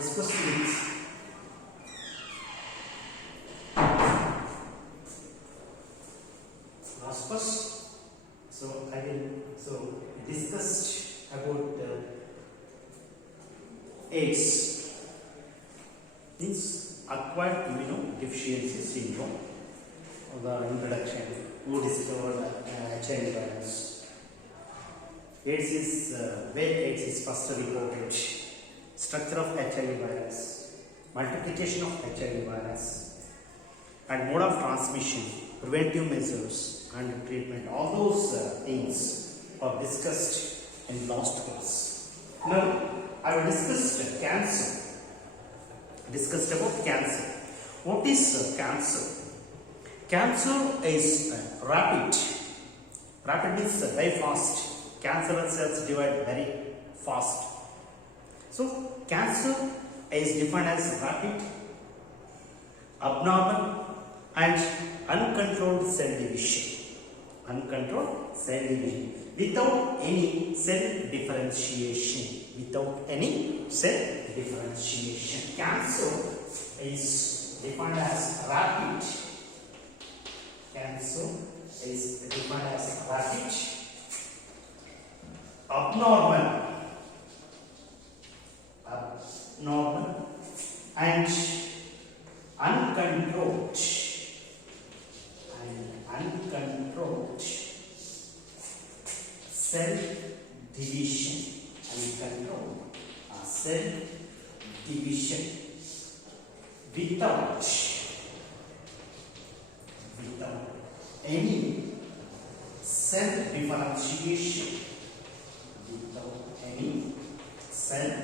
discussed with last class. So discussed about AIDS, means acquired immunodeficiency syndrome. The introduction, who discovered HIV virus. AIDS is where AIDS is first reported, structure of HIV virus, multiplication of HIV virus, and mode of transmission, preventive measures and treatment. All those things are discussed in last class. Now I will discuss cancer. Discussed about cancer. What is cancer? Cancer is rapid. Rapid means very fast. Cancerous cells divide very fast. So cancer is defined as rapid, abnormal and uncontrolled cell division. Uncontrolled cell division without any cell differentiation. Without any cell differentiation. Cancer is defined as rapid. Cancer is defined as rapid, abnormal and uncontrolled cell division. Uncontrolled cell division without any cell differentiation. Without any cell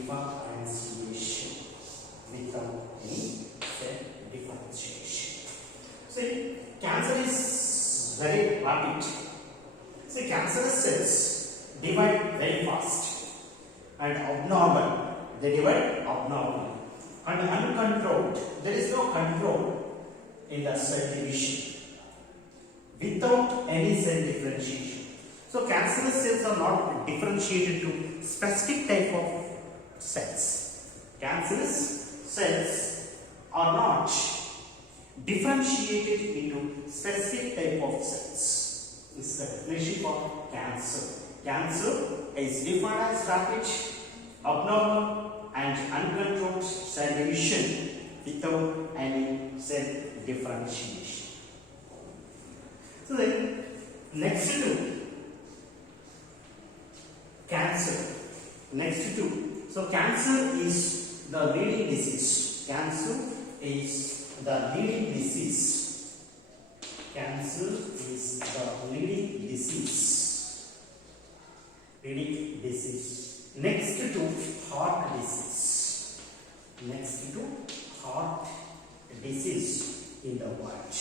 differentiation. Without any cell differentiation. See, cancer is very rapid. See, cancerous cells divide very fast and abnormal. They divide abnormal and uncontrolled. There is no control in the cell division without any cell differentiation. So cancerous cells are not differentiated to specific type of cells. Cancerous cells are not differentiated into specific type of cells. This is the definition for cancer. Cancer is defined as rapid, abnormal and uncontrolled cell division without any cell differentiation. So then next to cancer. So cancer is the leading disease. Cancer is the leading disease. Cancer is the leading disease. Leading disease. Next to heart disease. Next to heart disease in the world.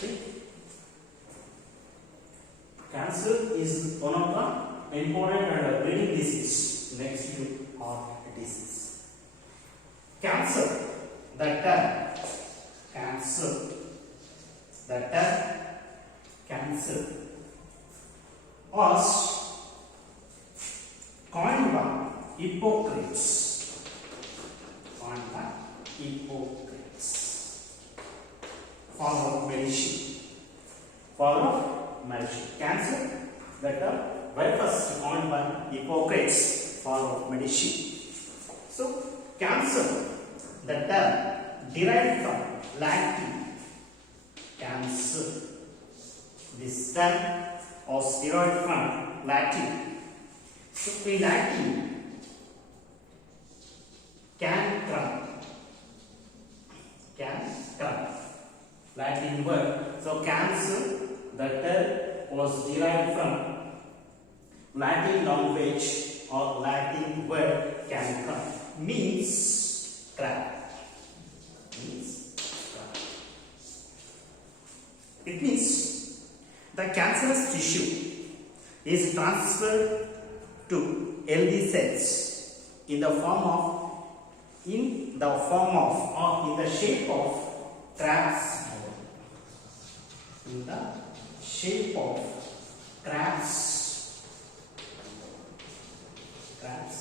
See? Cancer is one of the important and leading disease next to heart disease. Cancer, the term cancer was coined by Hippocrates. Father of medicine. Cancer, that term very first coined by Hippocrates, father of medicine. So cancer, the term derived from Latin. Cancer. This term was derived from Latin. So in Latin, cancrum. Latin word. So cancer, the term was derived from Latin language or Latin word cancrum. Means crab. It means the cancerous tissue is transferred to healthy cells in the shape of crabs. In the shape of crabs crab's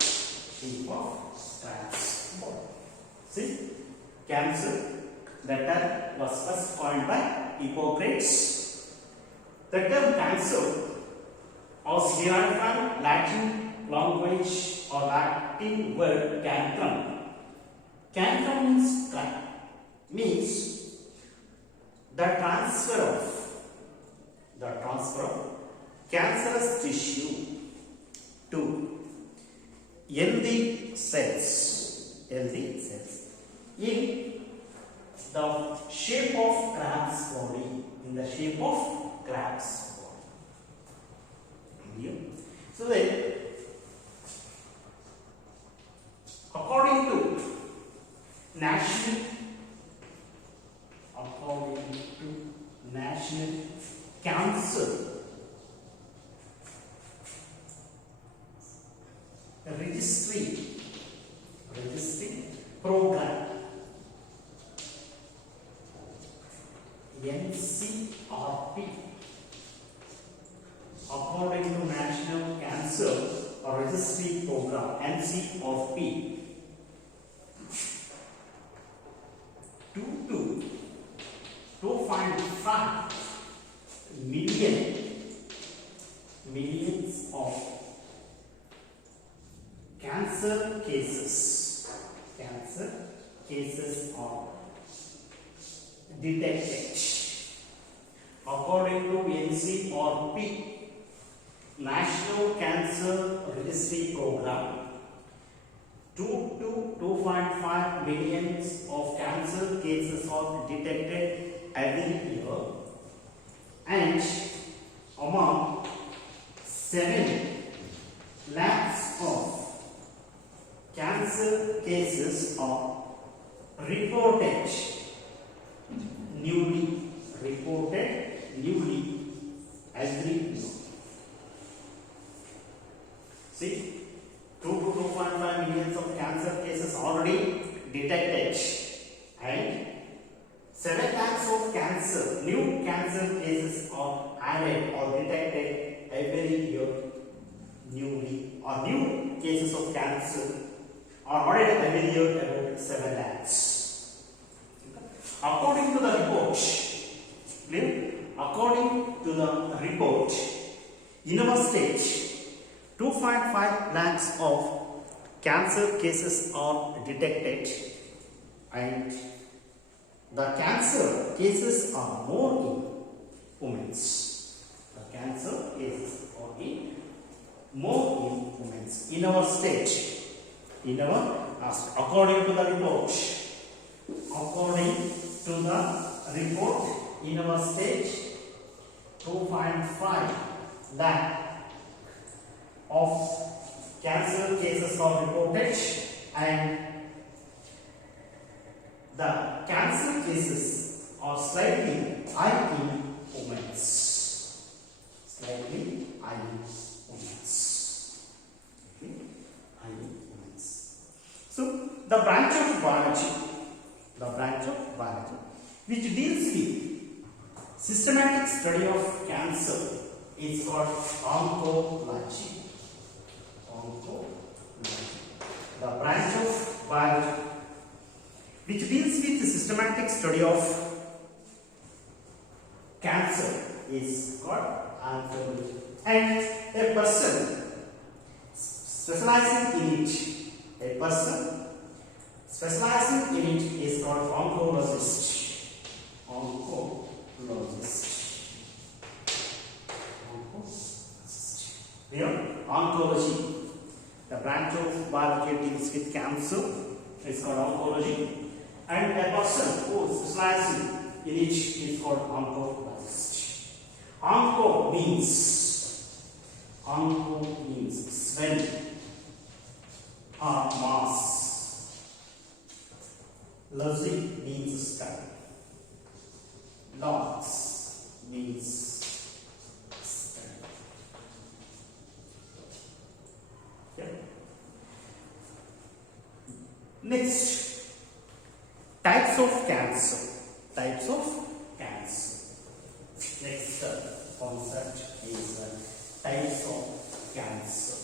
shape of crab's body. See, cancer. The term was first coined by Hippocrates. The term cancer was derived from Latin language or Latin word cancrum. Cancrum means the transfer of cancerous tissue to healthy cells in the shape of crab's body, So then, according to National Cancer Registry Program, NCRP. According to National Cancer Registry Program, NCRP, 2.5 millions of cancer cases are detected. According to NCRP, National Cancer Registry Program, 2 to 2.5 millions of cancer cases are detected every year, and among 7 lakhs of cancer cases are reported newly every year. See, 2 to 2.5 millions of cancer cases already detected, and 7 lakhs of new cancer cases are added or detected every year newly, or new cases of cancer are added every year about 7 lakhs. According to the report, in our state, 2.5 lakhs of cancer cases are detected, and the cancer cases are more in women. In our state, according to the report, in our state, 2.5 lakh of cancer cases are reported, and the cancer cases are slightly high in women. So, the branch of biology which deals with systematic study of cancer is called oncology. The branch of biology which deals with the systematic study of cancer is called oncology. And a person specializing in it is called oncologist. Here, oncology, the branch of biology deals with cancer, is called oncology, and a person who is specializing in it is called oncologist. Onco means swelling or mass. Logy means study. Lots means study. Okay. Next, types of cancer. Next concept is types of cancer.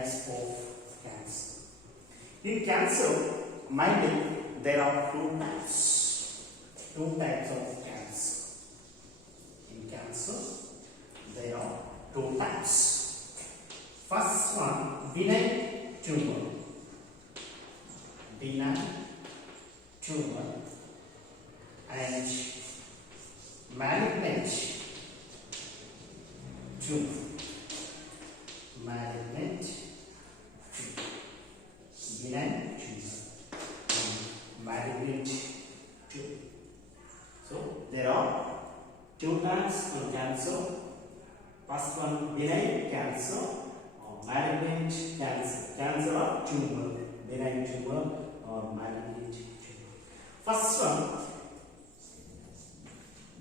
types of cancer. In cancer, mainly there are two types. Two types of cancer. In cancer, there are two types. First one, benign tumor. Benign tumor and malignant tumor. Malignant tumor. Benign tumor and malignant tumor. So there are two types of cancer. First one, benign cancer or malignant cancer. Cancer or tumor, benign tumor or malignant tumor. First one,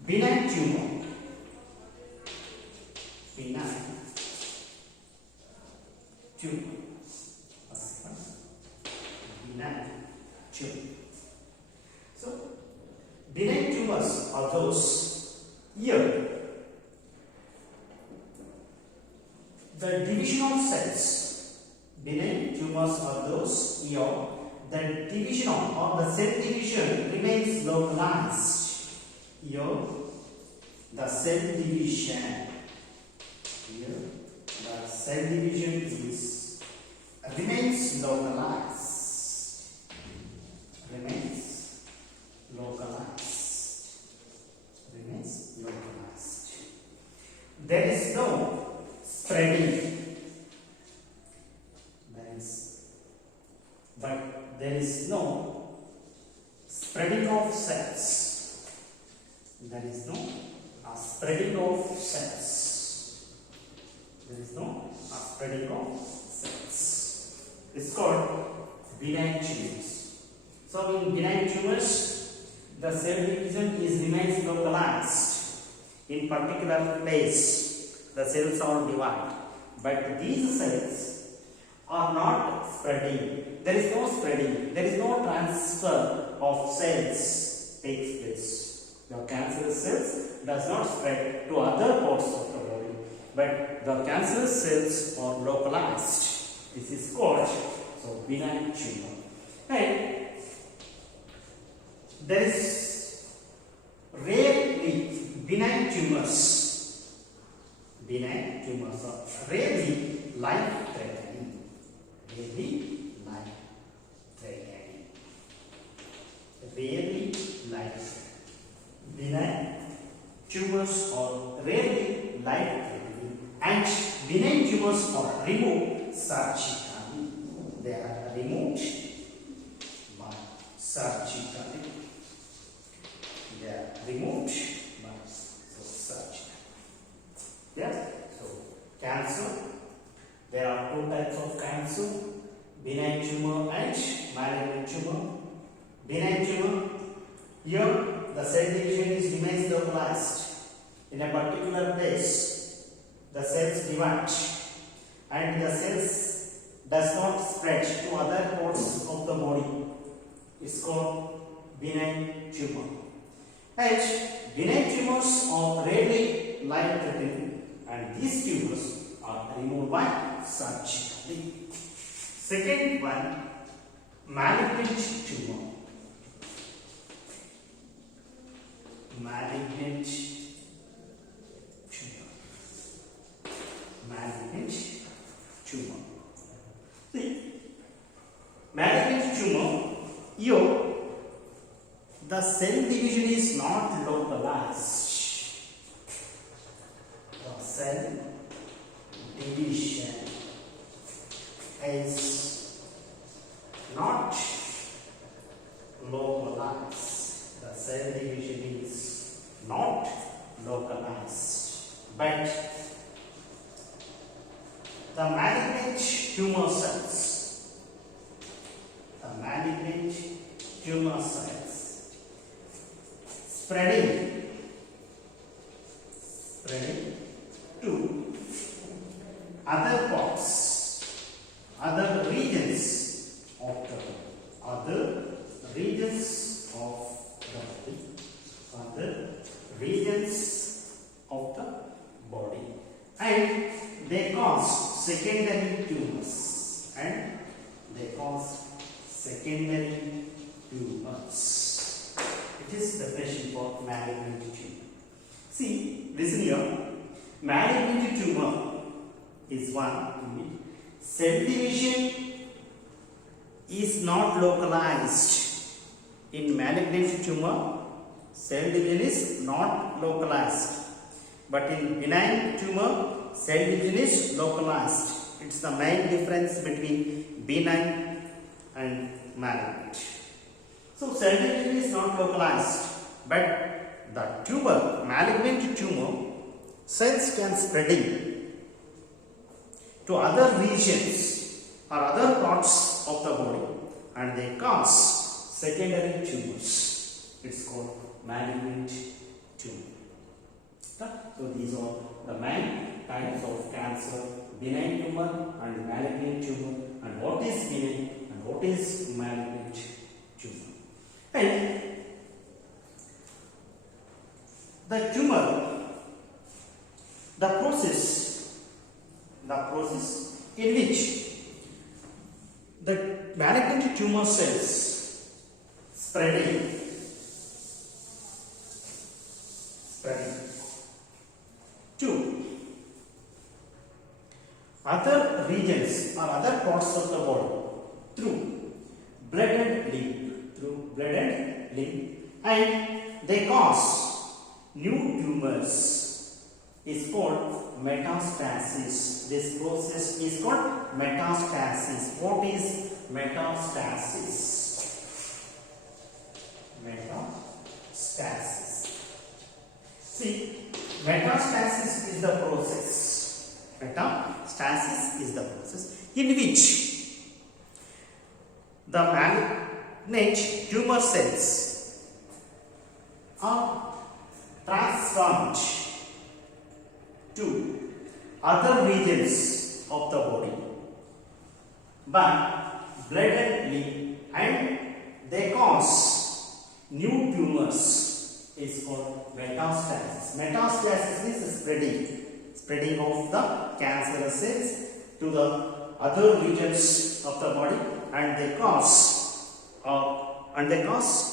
benign tumor. Benign tumor. First one, benign tumor. So, benign tumors are those here. The division of cells. Benign tumors are those here. The division or the cell division remains localized. Here, the cell division. Here, the cell division remains localized. Remains localized. Remains localized. There is no spreading. But there is no spreading of cells. There is no spreading of cells. There is no spreading of cells. It's called benign tumors. So in benign tumors, the cell division remains localized. In particular place, the cells are divided. But these cells are not spreading. There is no spreading. There is no transfer of cells takes place. The cancerous cells does not spread to other parts of the body, but the cancerous cells are localized. This is called benign tumor. And there is rarely benign tumors. Benign tumors are rarely life-threatening. Rarely life-threatening. Rarely life-threatening. Benign tumors are rarely life-threatening, and benign tumors are removed surgically. They are removed by surgically. They are removed by surgically. Yeah. So cancer. There are two types of cancer: benign tumor and malignant tumor. Benign tumor, here the cell division remains localized. In a particular place, the cells divide, and the cells does not spread to other parts of the body. It's called benign tumor. And benign tumors are rarely life-threatening, and these tumors are removed by surgically. Second one, malignant tumor. Malignant tumor. Malignant tumor. See, malignant tumor, here the cell division is not localized. The cell division is not localized. The cell division is not localized. But the malignant tumor cells, spreading to other parts, other regions of the body, and they cause secondary tumors. secondary tumors. It is definition for malignant tumor. See, listen here. Malignant tumor is one in which cell division is not localized. In malignant tumor, cell division is not localized. But in benign tumor, cell division is localized. It's the main difference between benign and malignant. So cell division is not localized, but the tumor, malignant tumor, cells can spreading to other regions or other parts of the body, and they cause secondary tumors. It's called malignant tumor. So these are the main types of cancer: benign tumor and malignant tumor. And what is benign and what is malignant tumor? And the tumor, the process in which the malignant tumor cells spreading to other regions or other parts of the body through blood and lymph, and they cause new tumors is called metastasis. This process is called metastasis. What is metastasis? Metastasis. See, metastasis is the process. Metastasis is the process in which the malignant tumor cells are transformed to other regions of the body by blood and lymph, and they cause new tumors is called metastasis. Metastasis is spreading of the cancerous cells to the other regions of the body, and they cause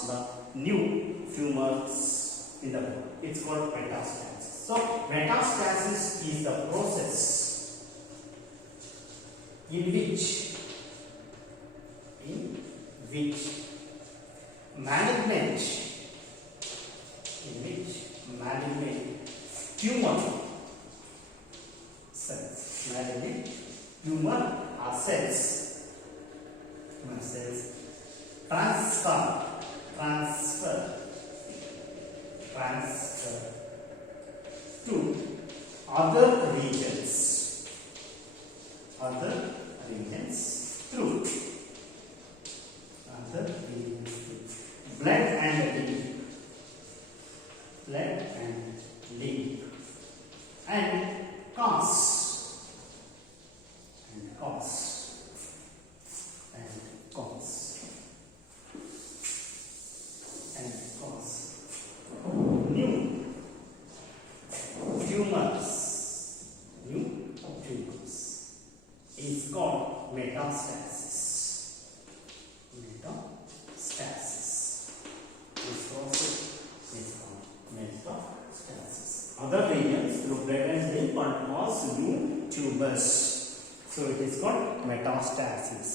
the new tumors in the body. It's called metastasis. So metastasis is the process in which malignant tumor cells, transfer to other regions through blood and lymph, and cause new tumors is called metastasis. This process is called metastasis. Other regions through blood and lymph and cause new tumors. So it is called metastasis.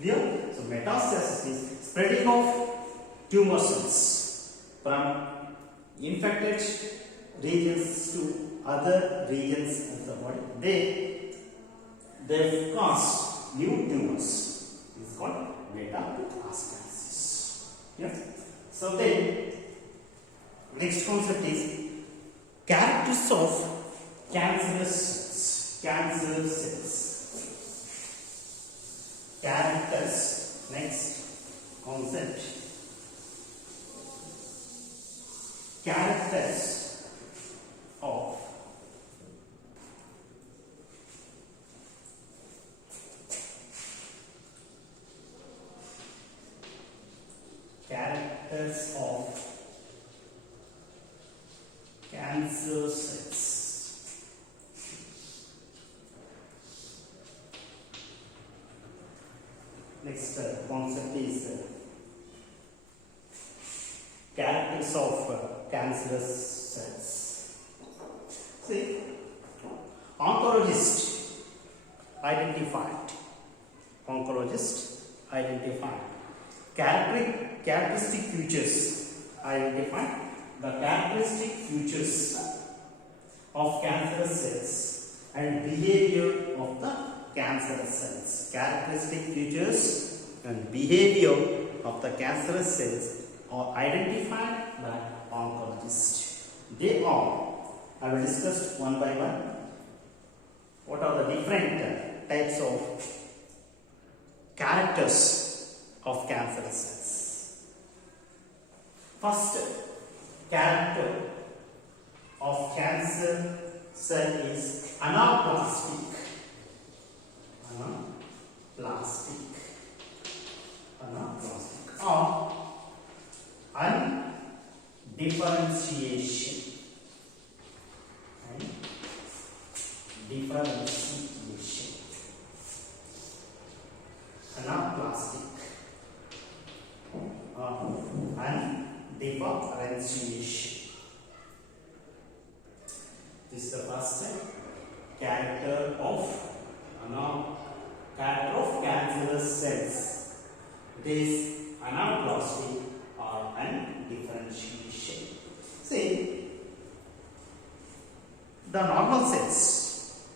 Clear? So metastasis is spreading of tumor cells from infected regions to other regions of the body. They cause new tumors. It's called metastasis. Yes. So then, next concept is characters of cancerous cells. Characters. Next concept. Characters of cancer cells. Next concept is characters of cancerous cells. See, oncologist identified characteristic features identified the characteristic features of cancerous cells and behavior of the cancerous cells. Characteristic features and behavior of the cancerous cells are identified by oncologists. They are, I will discuss one by one. What are the different types of characters of cancerous cells? First character of cancer cell is anaplastic. Or undifferentiation. Anaplastic undifferentiation. This is the first character of cancerous cells. It is anaplastic or undifferentiation. See, the normal cells.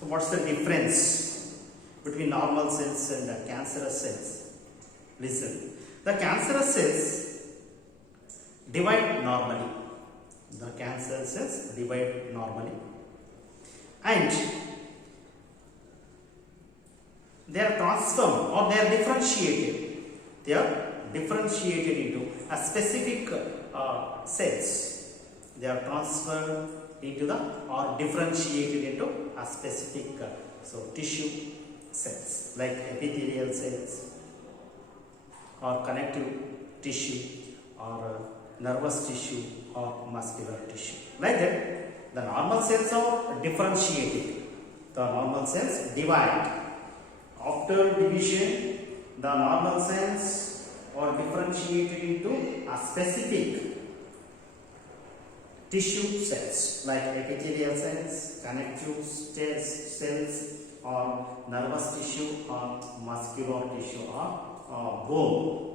So, what's the difference between normal cells and the cancerous cells? Listen, the cancerous cells divide normally. The cancer cells divide normally, and they are transformed or they are differentiated. They are differentiated into a specific cells. They are transferred into the or differentiated into a specific tissue cells like epithelial cells or connective tissue or nervous tissue or muscular tissue. Like that, the normal cells are differentiated. The normal cells divide. After division, the normal cells are differentiated into a specific tissue cells like epithelial cells, connective cells, or nervous tissue or muscular tissue or bone.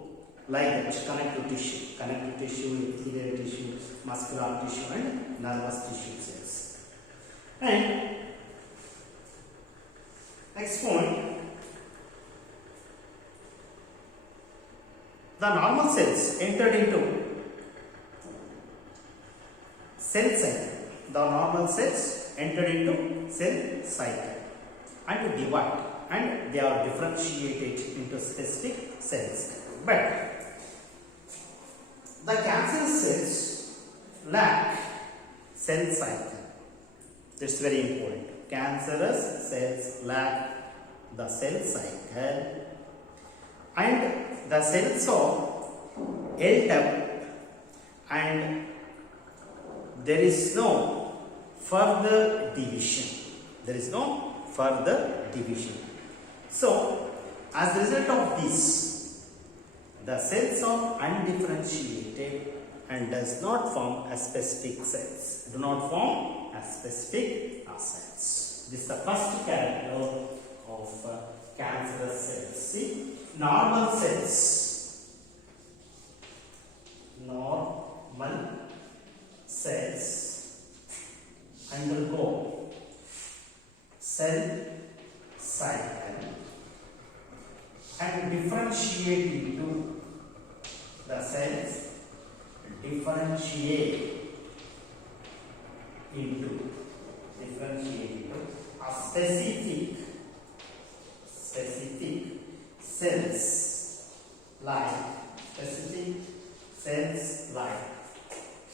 Like that, connective tissue, epithelial tissue, muscular tissue and nervous tissue cells. And next point, the normal cells entered into cell cycle. The normal cells entered into cell cycle and to divide, and they are differentiated into specific cells. But the cancerous cells lack cell cycle. That's very important. Cancerous cells lack the cell cycle, and the cells are held up, and there is no further division. So, as a result of this, the cells are undifferentiated and does not form a specific cells. Cells. This is the first character of cancerous cells. See, normal cells undergo cell cycle and differentiate into the cells, differentiate into a specific cells like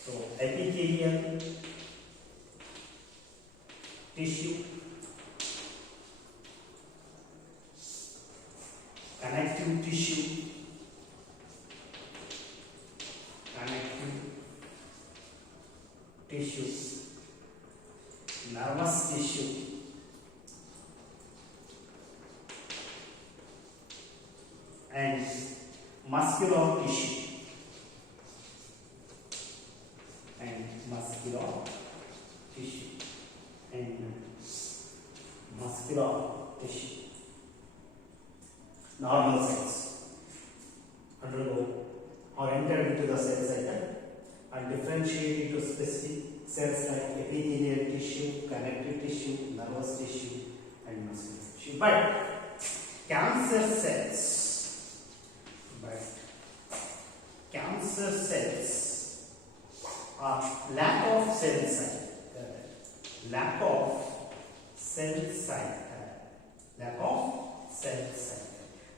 so epithelial tissue, connective tissue, nervous tissue, muscular tissue and muscular tissue and muscular tissue. Normal cells undergo or enter into the cell cycle and differentiate into specific cells like epithelial tissue, connective tissue, nervous tissue and muscular tissue. But cancer cells are lack of cell cycle. Lack of cell cycle.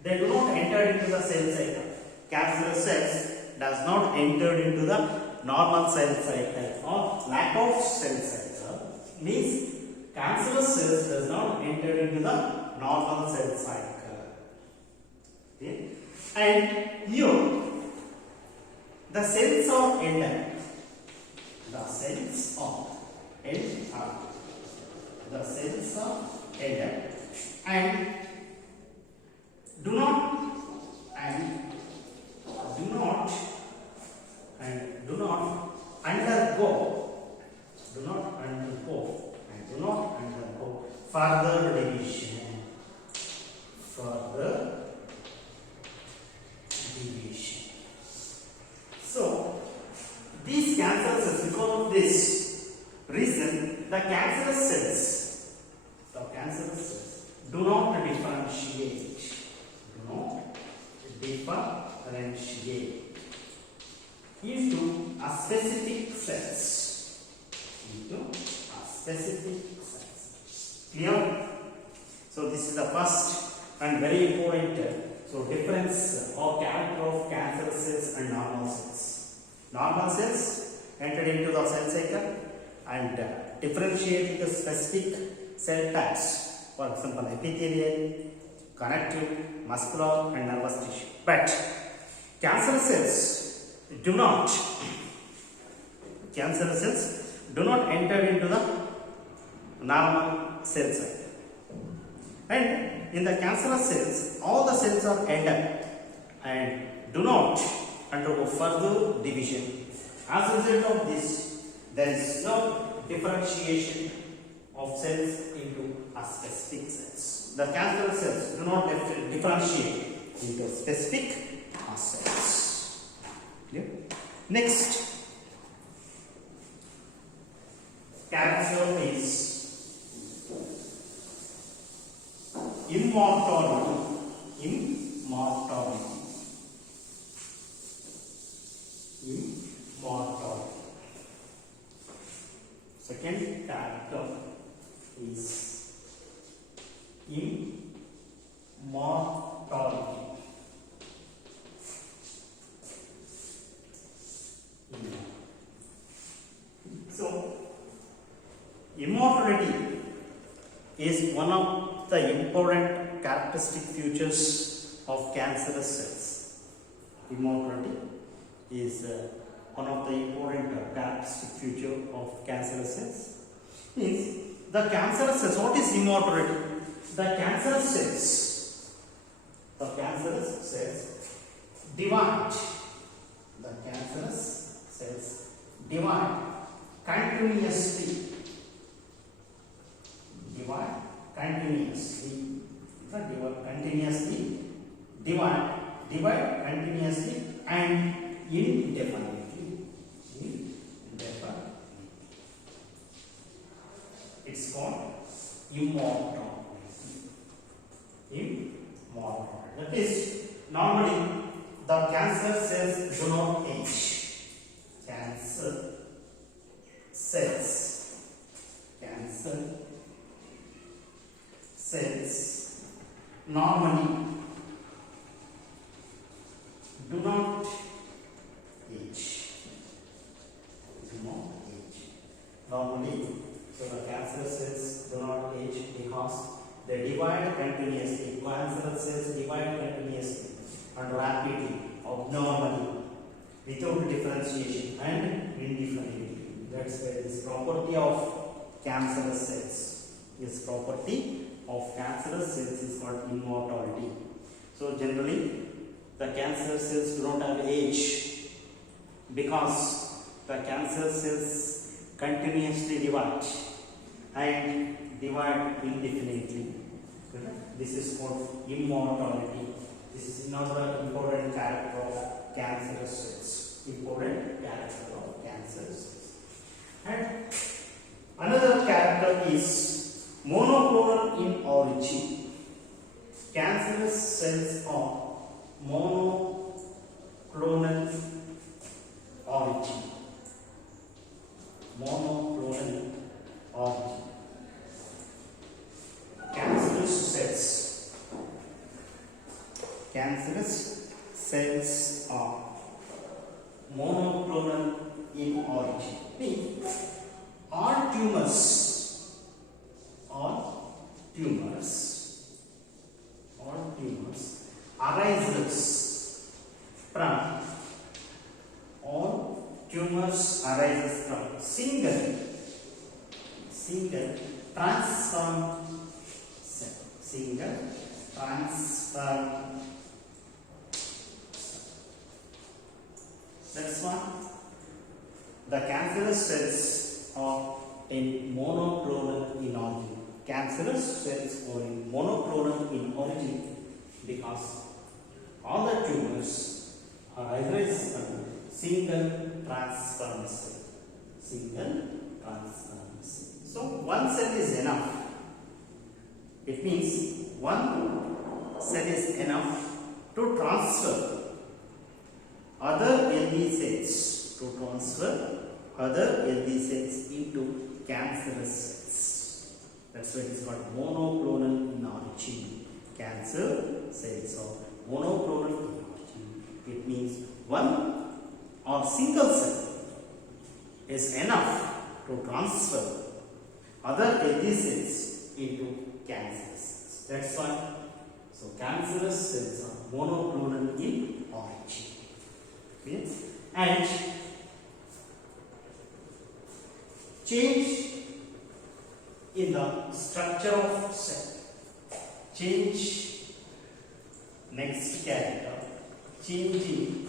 They do not enter into the cell cycle. Cancerous cells does not enter into the normal cell cycle or lack of cell cycle means cancerous cells does not enter into the normal cell cycle. Okay? And here the cells are ended. The cells are ended and do not undergo further division. So these cancer cells, because of this reason, the cancerous cells do not differentiate into a specific cells. Clear? So this is the first and very important difference or character of cancerous cells and normal cells. Normal cells entered into the cell cycle and differentiate into specific cell types. For example, epithelial, connective, muscular and nervous tissue. But cancerous cells do not enter into the normal cell cycle. And in the cancerous cells, all the cells are ended and do not undergo further division. As a result of this, there is no differentiation of cells into a specific cells. The cancerous cells do not differentiate into specific cells. Yeah. Next, cancer is immortality. Second character is immortality. So, immortality is one of the important characteristic features of cancerous cells. Immortality is one of the important characteristic feature of cancerous cells. Means the cancerous cells, what is immortality? The cancerous cells divide. The cancerous cells divide continuously. Divide continuously and indefinitely. It's called immortality. That is, normally the cancer cells do not age. Cancer cells normally do not age. Normally, so the cancer cells do not age because they divide continuously. Cancer cells divide continuously and rapidly, abnormally, without differentiation and indefinitely. That's why this property of cancerous cells. This property of cancerous cells is called immortality. So generally, the cancer cells do not have age, because the cancer cells continuously divide and divide indefinitely. This is called immortality. This is another important character of cancerous cells. Important character of cancerous cells. And another character is monoclonal in origin. Cancerous cells are monoclonal origin. Monoclonal origin. Cancerous cells are monoclonal in origin. Means all tumors arises from single transformed cell. Single transformed. That's why the cancerous cells are in monoclonal in origin. Cancerous cells are in monoclonal in origin because all the tumors arise from single transformed cell. Single transformed cell. So one cell is enough. It means one cell is enough to transfer other healthy cells into cancerous cells. That's why it is called monoclonal in origin. Cancer cells are monoclonal in origin. It means one or single cell is enough to transfer other healthy cells into cancerous cells. That's why. So cancerous cells are monoclonal in origin. And change in the structure of cell. Change, next character, changing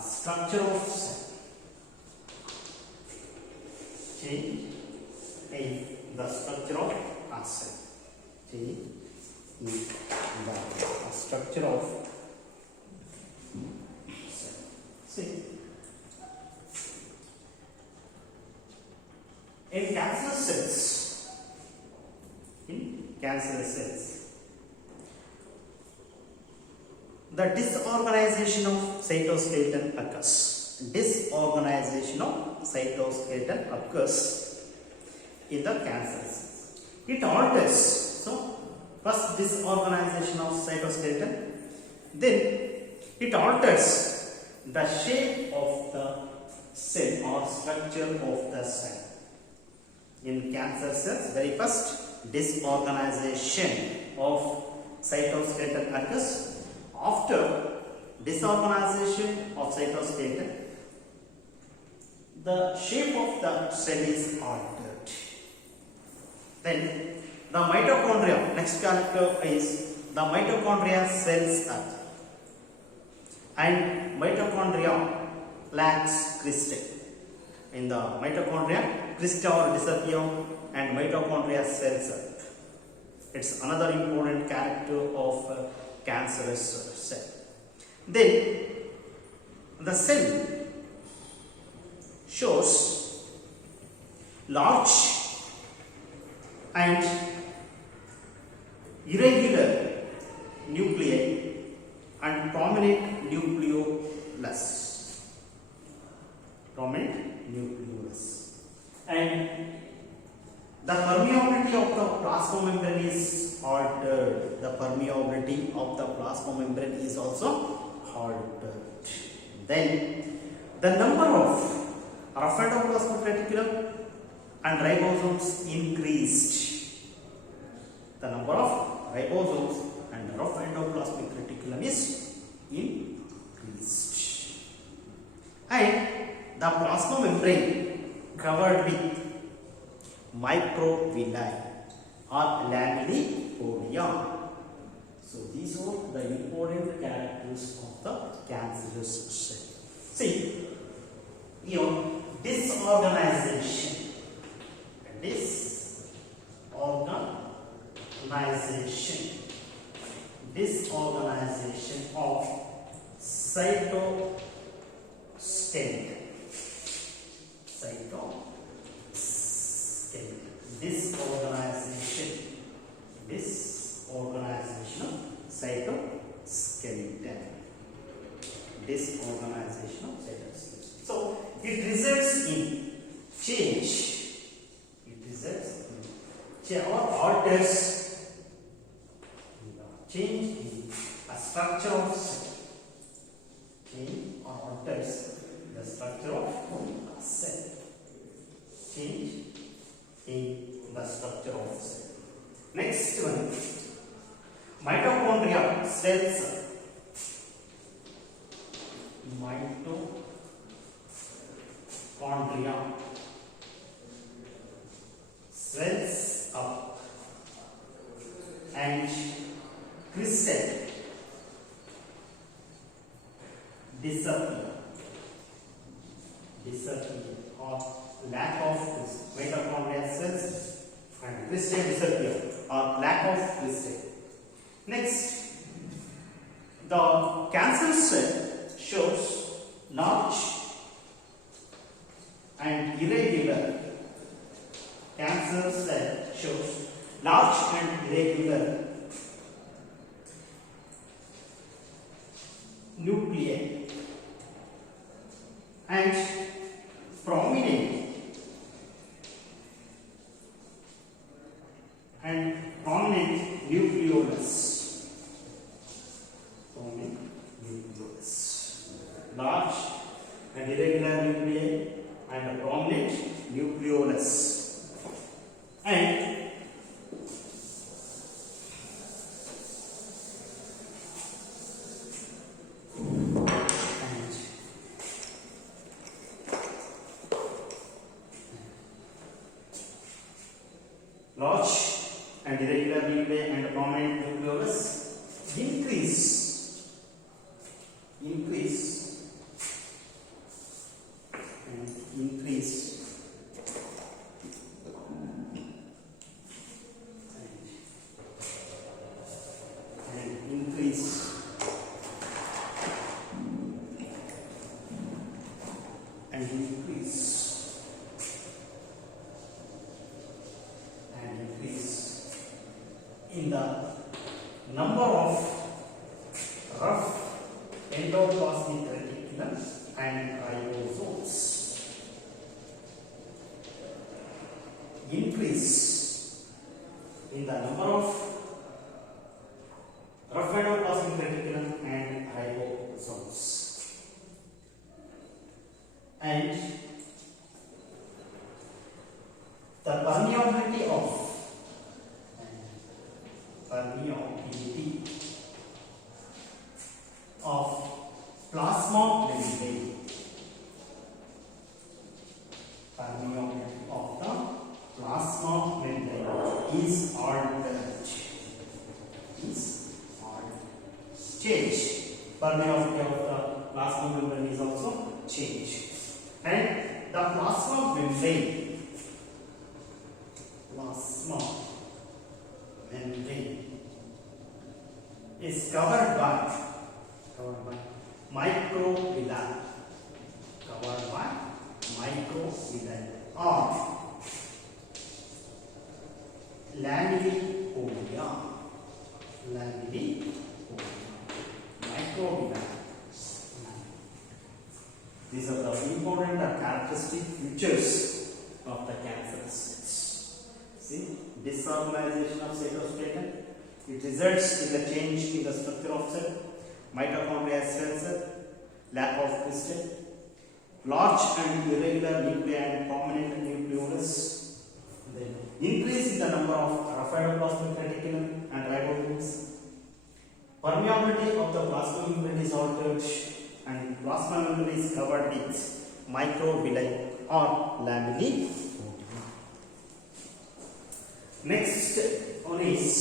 structure of cell. Change in the structure of cell. Change in the structure of cell. See, in cancerous cells, the disorganization of cytoskeleton occurs. Disorganization of cytoskeleton occurs in the cancer cells. It alters. So, first disorganization of cytoskeleton, then it alters the shape of the cell or structure of the cell. In cancer cells, very first disorganization of cytoskeleton occurs. After disorganization of cytoskeleton, the shape of the cell is altered. Then the mitochondria, next character is the mitochondria cells up, and mitochondria lacks crystal. In the mitochondria, crystal disappear and mitochondria cells up. It's another important character of cancerous cell. Then the cell shows large and irregular nuclei and prominent nucleolus. Prominent nucleolus. And the permeability of the plasmamembrane is altered. The permeability of the plasmamembrane is also altered. Then the number of rough endoplasmic reticulum and ribosomes increased. The number of ribosomes and rough endoplasmic reticulum is increased. And the plasma membrane covered with microvilli or lamellipodia. So these are the important characters of the cancerous cell. See, disorganization of cytoskeleton. Disorganization of cytoskeleton. So it results in change. Or alters change in a structure of cell. Change or alters the structure of cell. Change in the structure of cell. Next one, mitochondria cells. Mitochondria swells up and crystal disappear or lack of mitochondria cells and crystal disappear or lack of crystal. Next, the cancer cell shows large and irregular. Cancer cell shows large and irregular nuclei and prominent nucleolus. Large and irregular nuclei and a prominent nucleolus. And large and irregular nuclei and a prominent nucleolus increase in the number of rough endoplasmic reticulum and ribosomes. Increase in the number of rough endoplasmic reticulum and ribosomes. And the permeability of plasma membrane. Permeability of the plasma membrane is altered. Change. Permeability of the plasma membrane is also changed. And the plasma membrane is covered by microvilli. Or lamellipodia. Microvilli. These are the important characteristic features of the cancer cells. See, disorganization of cytoskeleton. It results in the change in the structure of cell. Mitochondria cells, lack of crystal, large and irregular nuclei and prominent nucleolus. Then increase in the number of rough endoplasmic reticulum and ribosomes. Permeability of the plasma membrane is altered and plasma membrane is covered with microvilli or lamellipodia. Next one is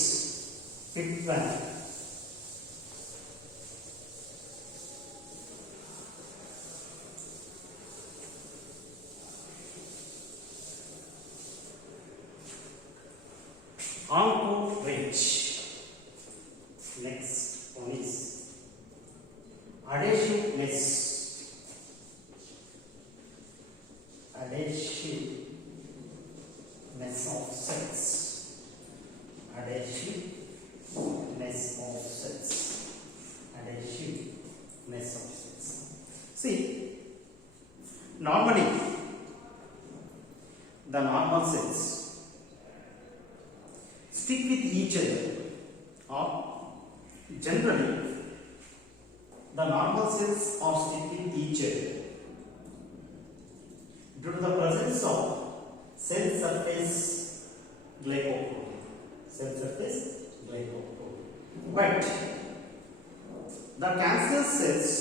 fifth one, on to reach. Next one is adhesiveness. Adhesiveness of cells. Adhesiveness of cells. Adhesiveness of cells. See, normally the normal cells stick with each other, or generally the normal cells are stick with each other due to the presence of cell surface glycoprotein. Cell surface glycoprotein. But the cancer cells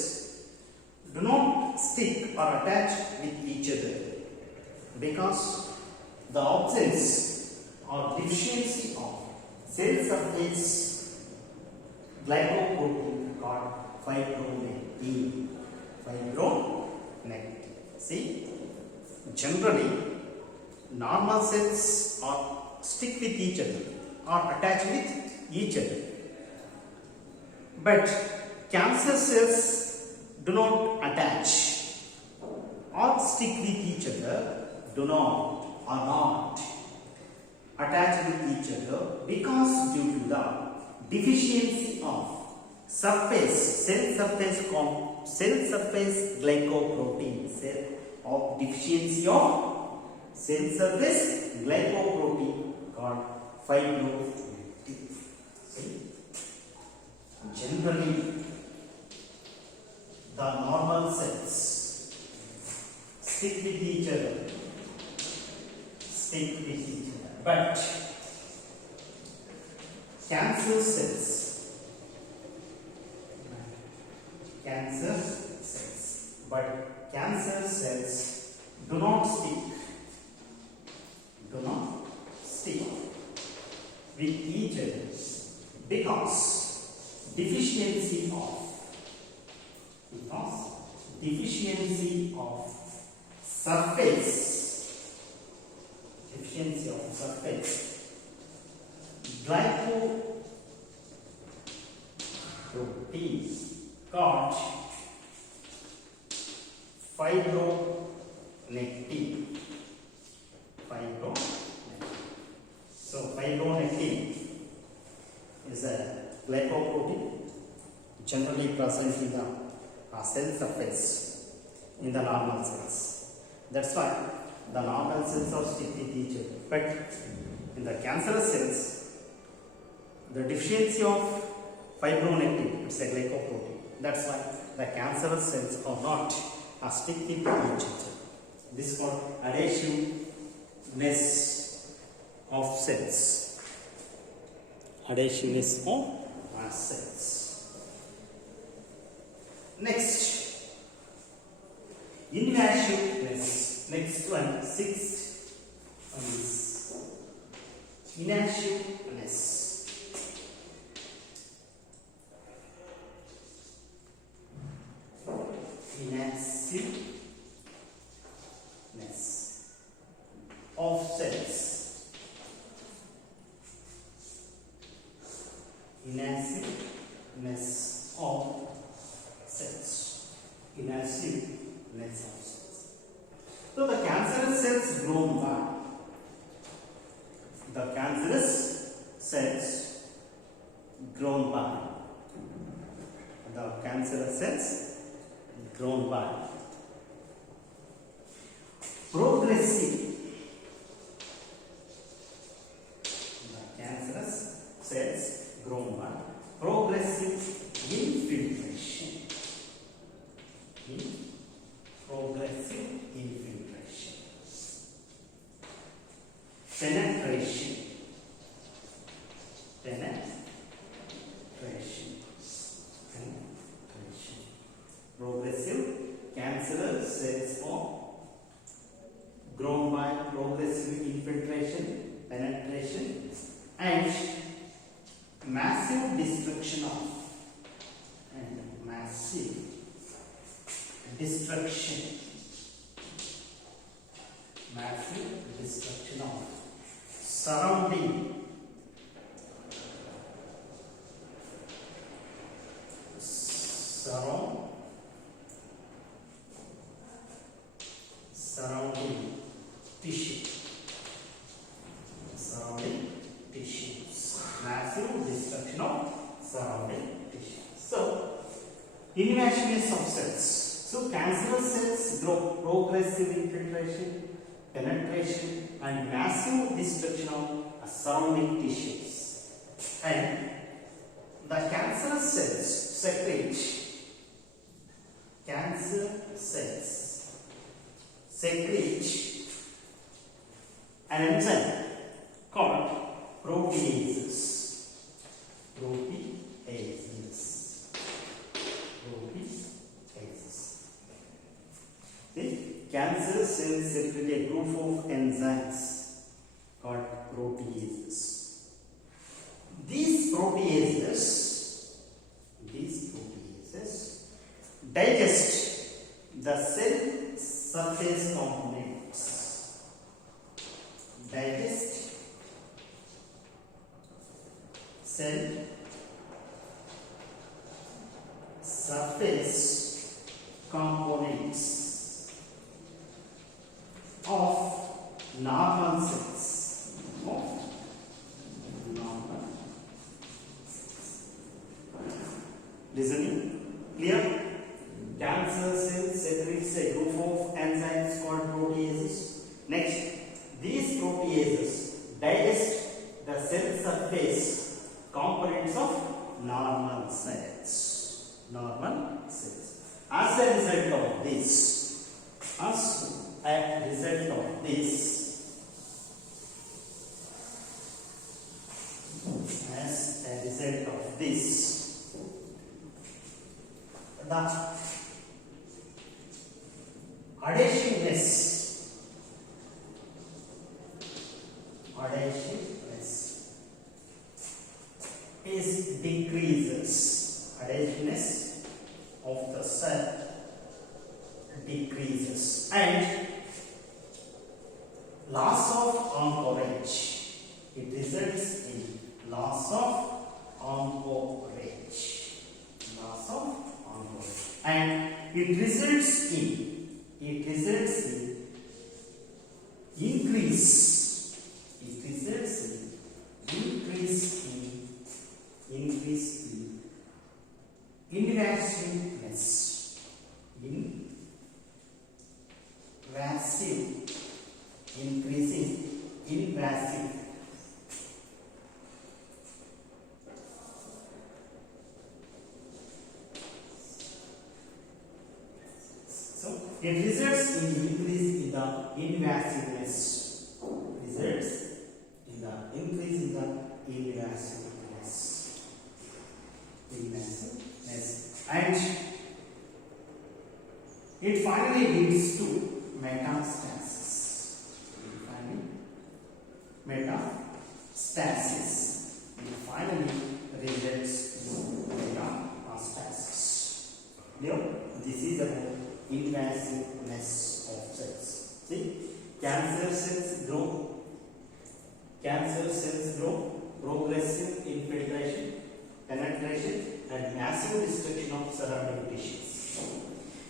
do not stick or attach with each other because the absence or deficiency of cell surface glycoprotein called fibronectin. Fibronectin. See, generally normal cells are stick with each other or attach with each other, but cancer cells do not attach or stick with each other, are not attached with each other because due to the deficiency of cell surface glycoprotein, deficiency of cell surface glycoprotein called fibronectin. Generally, the normal cells stick with each other, but cancer cells do not stick with each other because deficiency of surface glycoprotein called fibronectin. So fibronectin is a glycoprotein generally present in the cell surface in the normal cells. That's why the normal cells are stick with each other. But in the cancerous cells, the deficiency of fibronectin, it's a glycoprotein. That's why the cancerous cells are not stick with each other. This is called adhesiveness of cells. Adhesiveness of cells. Next, invasiveness. Next one, sixth one is invasiveness. Invasiveness of cells. Invasiveness of cells. Invasiveness of cells. So the cancerous cells grown by the cancerous cells grown by progressive progressive infiltration. Penetration. Progressive cancerous cells are grown by progressive infiltration, penetration, and massive destruction of surrounding surrounding tissue. Surrounding tissues. Massive destruction of surrounding tissue. So, invasion of cells. So, cancerous cells grow progressive infiltration, penetration, and massive destruction of surrounding tissues. And the cancerous cells secrete an enzyme called proteases. See, cancer cells secrete a group of enzymes called proteases. These proteases digest the cell surface components. Digest cell surface components of normal cells. Listening? Clear? Cancer cells secretes a group of enzymes called proteases. Next, these proteases digest the cell surface components of normal cells. As a result of this, the adhesiveness is decreases. Adhesiveness of the cell decreases, and loss of anchorage. It results in loss of anchorage. And it results in increase in invasiveness. Increasing invasive. So it results in increase in the invasiveness. And it finally leads to metastasis. It finally results in metastasis. Now, this is about invasiveness of cells. See, cancer cells grow progressive infiltration, penetration, and massive destruction of surrounding tissues.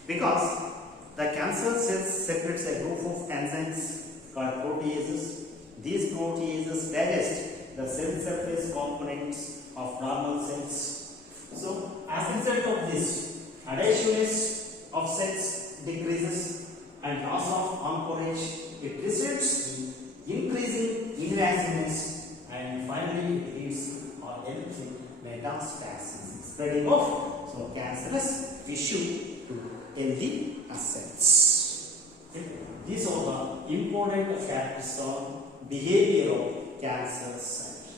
Because the cancer cells secretes a group of enzymes called proteases. These proteases digest the cell surface components of normal cells. So, as a result of this, adhesiveness of cells decreases and loss of anchorage. It results in increasing invasiveness, and finally it leads to or ends in metastasis, spreading of cancerous tissue to healthy cells. Okay. These are the important characteristics of behavior of cancer cells.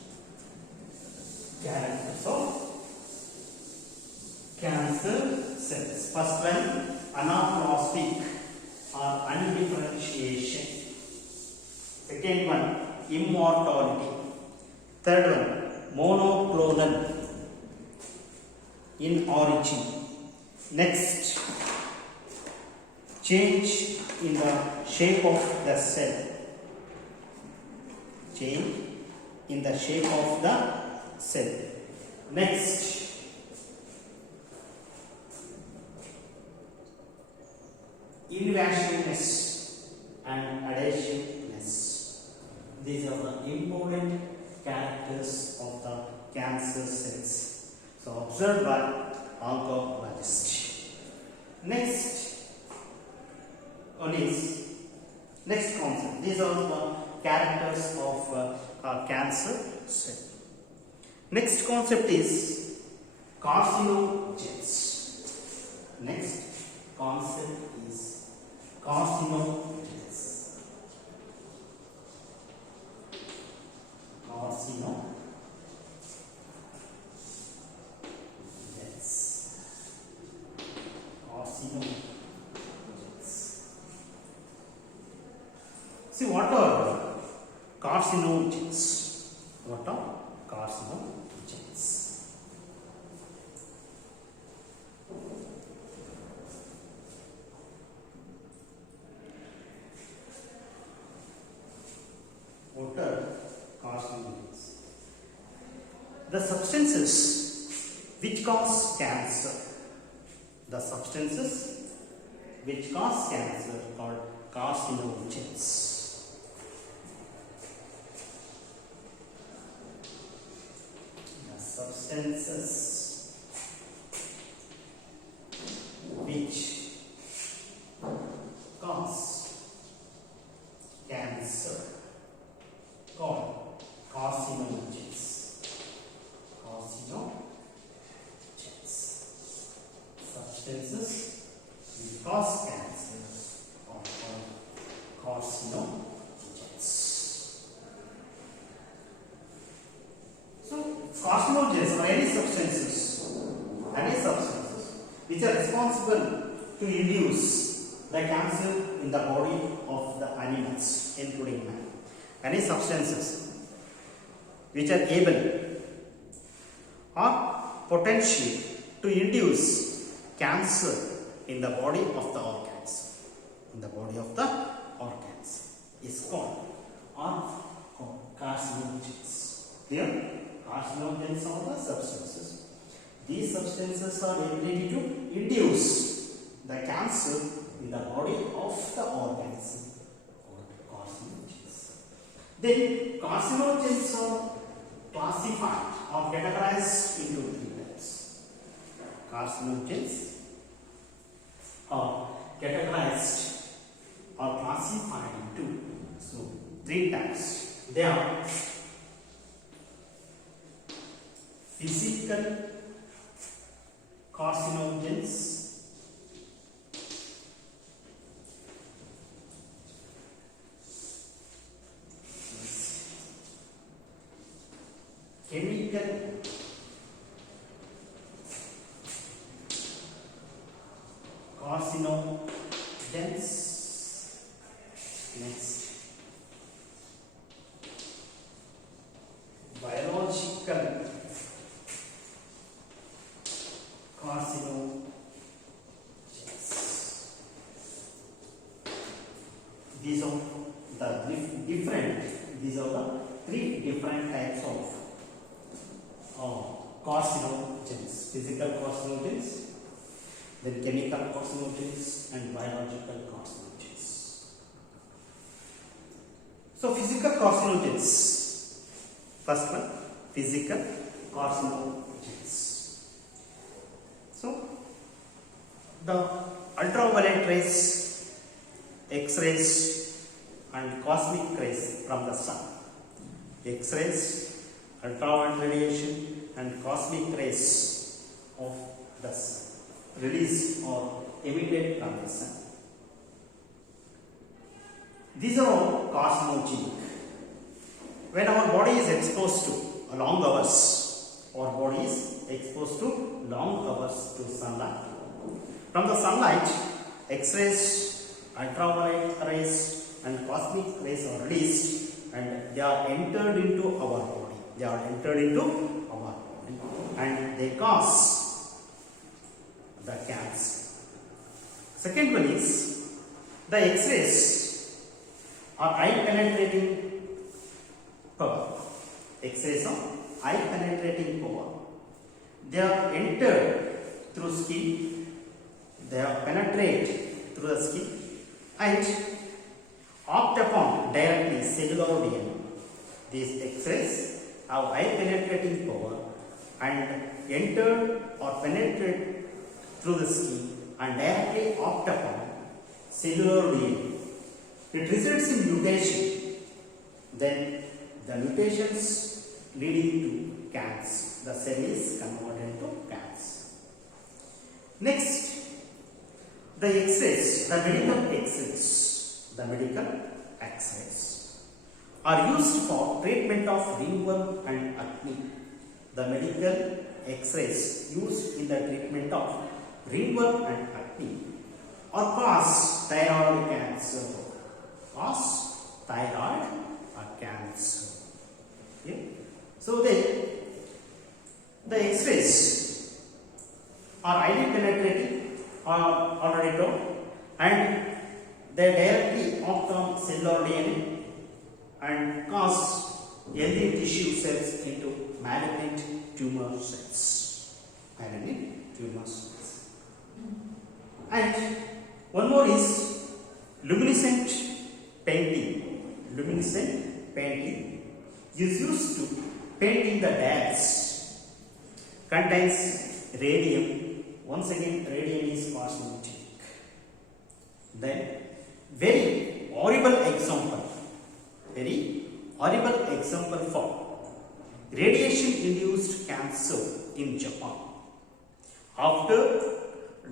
Characters of cancer cells. First one, anaplastic or undifferentiation. Second one, immortality. Third one, monoclonal in origin. Next, change in the shape of the cell. Change in the shape of the cell. Next, invasiveness and adhesiveness. These are the important characters of the cancer cells. So observed by oncologist. Next one is next concept. These are the characters of cancer cell. Next concept is carcinogens. Next concept is carcinogens. Carcinogens. Carcinogens. See, what are carcinogens? What are carcinogens? What are carcinogens? The substances which cause cancer. The substances which cause cancer are called carcinogens. The substances which cause cancer called carcinogens. Carcinogens. Substances which cause cancer are called carcinogens. So, carcinogens are any substances which are responsible to induce the cancer in the body of the animals, including man. Any substances which are able or potential to induce cancer in the body of the organs. In the body of the organs is called carcinogens. Here, carcinogens are the substances. These substances are ability to induce the cancer in the body of the organs called carcinogens. Then carcinogens are classified or categorized into three types. Carcinogens are categorized or classified into three types. They are physical carcinogens, chemical carcinogens, next biological carcinogens. These are the three different types of carcinogens: physical carcinogens, then chemical carcinogens, and biological carcinogens. So, physical carcinogens. First one, physical carcinogens. So, the ultraviolet rays, X-rays, and cosmic rays from the sun. X-rays, ultraviolet radiation, and cosmic rays of the sun released or emitted from the sun. These are all carcinogenic. When our body is exposed to long hours, our body is exposed to long hours to sunlight. From the sunlight, X-rays, ultraviolet rays, and cosmic rays are released, and they are entered into our body. And they cause the cancer. Second one is the X-rays are eye penetrating power. X-rays are eye penetrating power. They are entered through skin. They are penetrate through the skin and act upon directly cellular DNA. These X-rays have high penetrating power and enter or penetrate through the skin and directly act upon cellular DNA. It results in mutation. Then the mutations leading to cancer. The cell is converted to cancer. Next, the X-rays, the medical X-rays are used for treatment of ringworm and acne. The medical X-rays used in the treatment of ringworm and acne or cause thyroid cancer. Cause thyroid or cancer. Okay? So the X-rays are highly penetrating, already told, and they directly act on cellular DNA and cause healthy tissue cells into malignant tumor cells. Malignant tumor cells. And one more is luminescent painting. Luminescent painting is used to painting the walls. Contains radium. Once again, radium is carcinogenic. Then, very horrible example for radiation-induced cancer in Japan. After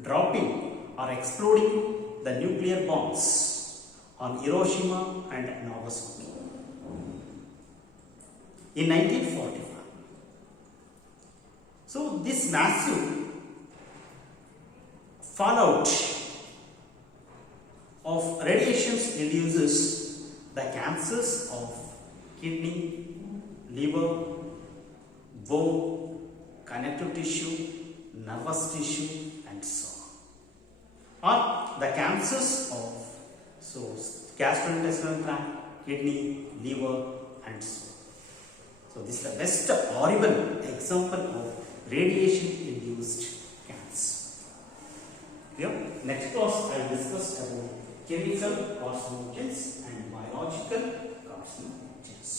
dropping or exploding the nuclear bombs on Hiroshima and Nagasaki in 1945. So this massive fallout of radiations induces the cancers of kidney, liver, bone, connective tissue, nervous tissue, and so on. Or the cancers of gastrointestinal tract, kidney, liver, and so on. So this is the best horrible example of radiation-induced cancer. Here, next class I will discuss about chemical carcinogens and biological carcinogens.